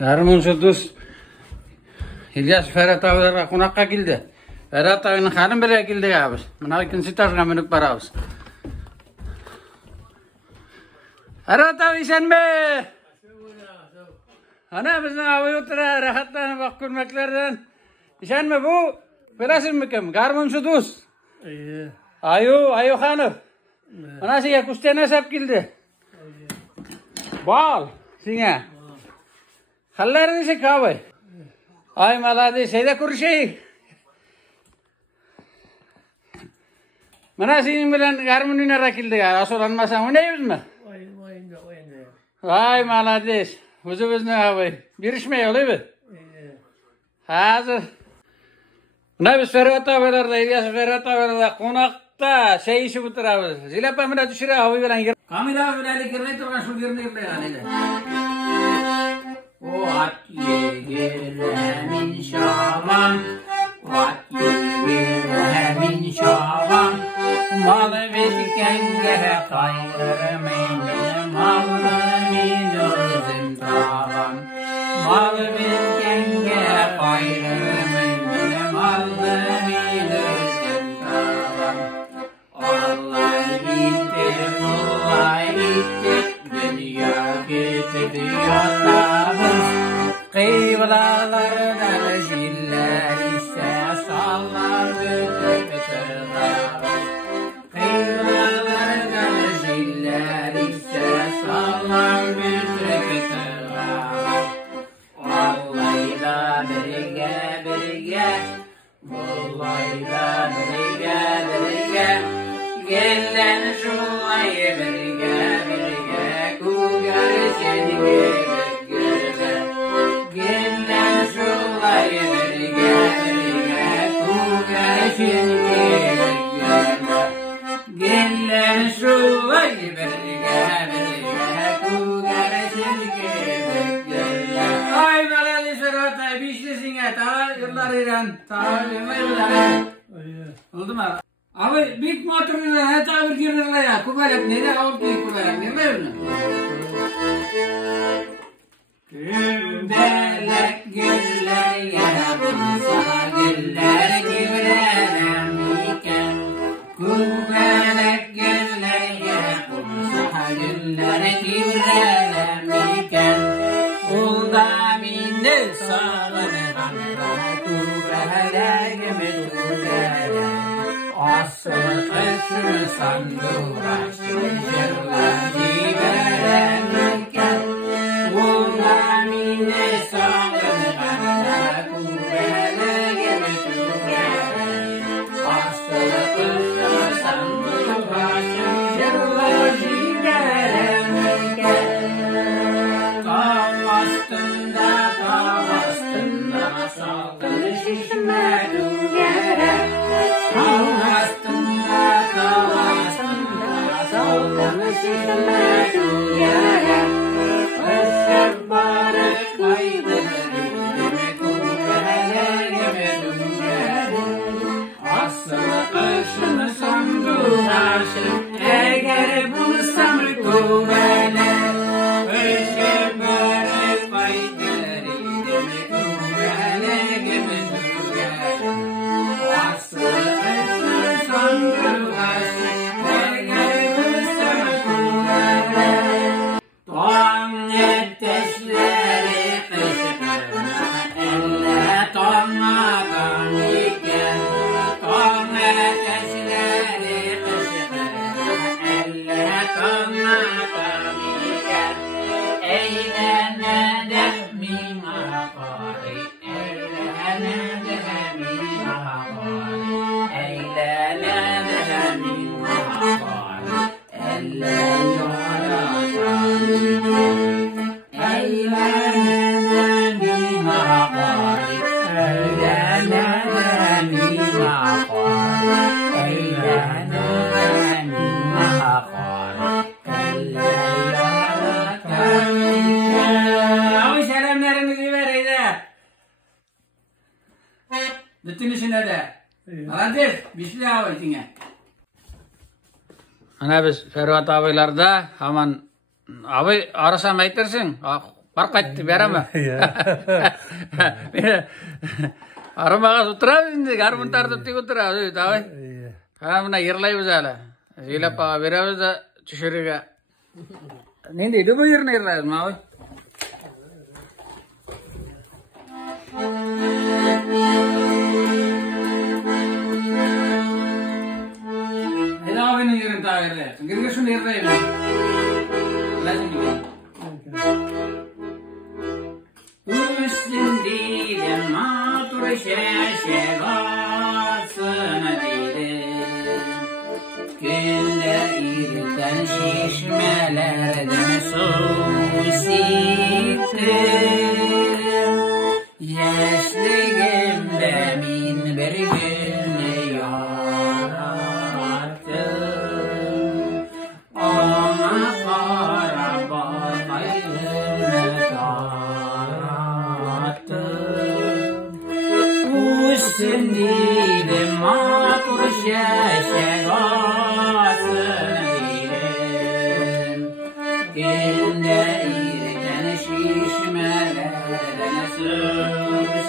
Yarımın sürdüz. İlyas Ferhat abilerine konakka geldi. Ferhat abinin hanım bile geldi abi. Buna ikinci taşına minip barabız. Ferhat abi sen mi? Ana bizim abi otura rahatlanıp bak görmeklerden. Sen mi bu? Bilesin mi kim? Garmın sürdüz. Ayu hanım. Ana size kustene sap geldi. Bal. Size. Hallarını se kahve. Ay malade şeyde kurşey. Mana senin bilen garmın üne rakildi ya. Asolanmasa o neyimiz mi? Ay malade. Huzuruz ne abi? Birişmeye oluyor mu? Hazır. Ne biz Ferhat abilerle, İlyas Ferhat abilerle konakta şey işi bitiririz. Zilapa mına düşüre abi bilen gir. Kamera abilerle girmeyi turgan şu girmeyi yani. O at yemin şaban, at yemin şaban. Mal vetkenge kayrımın malımın özüm tavan. Mal vetkenge kayrımın malımın özüm tavan. Allah gitti, dünya gitti, dünyadayız. Kıyılardan ziller ise sallar bütün kırlarız. Kıyılardan ziller ise sallar bütün kırlarız. Allah'ıyla birge, Allah'ıyla birge, gelen şu ayı birge, kugar seni birge. Gelen şu ayı birge, kugar seni birge. Gelen şu ayı birge, kugar seni birge. Ay malali Ferhat bişlisin ya, ta yıllar iran, ta yıllar. Oldu mu? Abi büyük motoruyla ne tabir girdiler ya, kubalak neydi, avut değil kubalak, ne mi? Kübelek güller yaramasa, güller gülerem iken. Kübelek güller yaramasa, güller gülerem iken. Ulda minne sağlarım, kübelek kübelek. Asıl kışını sandıraştı, jırlar ciberem iken. Ulda minne sağlarım, kübelek kübelek. Asıl kışını sandıraştı, jırlar ciberem iken. Tav astında, salkını şişmedin yere. Tav astında, salkını şişmedin yere. Işık barı kaydırır, kübelek yere. Asıl kışını sandıraştı, eğer bulsam kübelek. Işık barı kaydırır, kübelek yere. Asıl kışını sandıraştı, eğer bulsam kübelek. Doğan etteşleri kışkırma, elle tonmadan iken. Doğan etteşleri kışkırma, elle tonmadan iken. Eğlenede min ahbari, eğlenede min ahbari. Eğlenede min ahbari, elle yoratan. Eğlenede min ahbari, eğlenede min ahbari. Eğlenede min ahbari, elle yoratan. Abi selamlarımızı vereydi. Bütün işine de. Hadi bişli abi içine. Ana biz Ferhat abilarda hemen abi arasam aytırsın. Barqaytdı bereme. Aramağa oturabız indi. Armın tartıp dik oturabız. Tamam. Ha buna yırlayız hala. Zile pağa veremiz da düşürüge. Ne deydi bu yerine yırlayız mı abi? Hadi abinin yerini daha yırlayasın. Girgir şunu yırlayalım. Lazım gibi. Üstün değilim matur şeşegatsına değilim. Günde irten şişmelerden su sittim. Yaşlığımda min bir gün yarattım. Ona para bakayım Üstün değilim matur şeşegatsına değilim. Günde irten şişmelerden su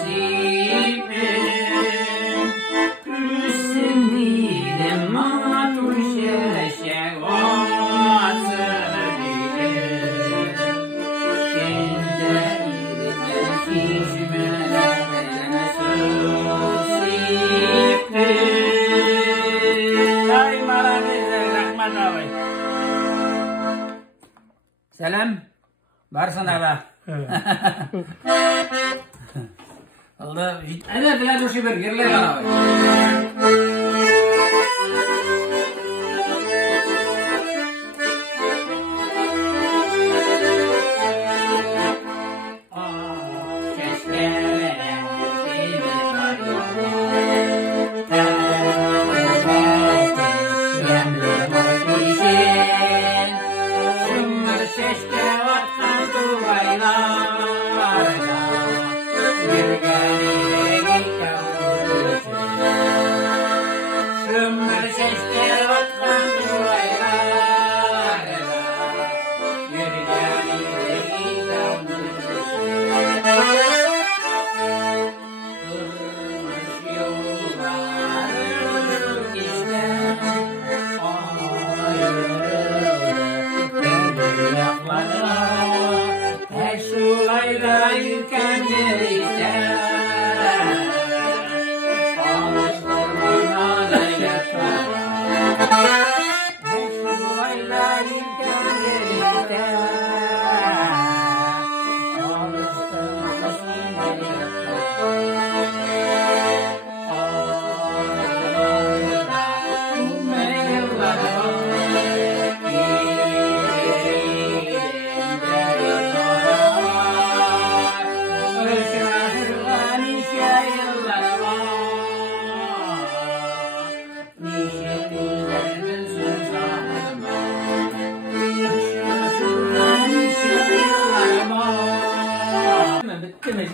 sipim. Üstün değilim matur şeşegatsına değilim. Günde irten şişmelerden su Selam. Varsın abi. Allah. Hadi biraz hoşu ver. Yerler abi.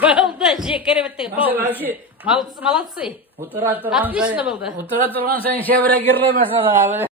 Болды, şekeri bitti. Молодцы. Otura turgan sayın şevre girlemez adam abi.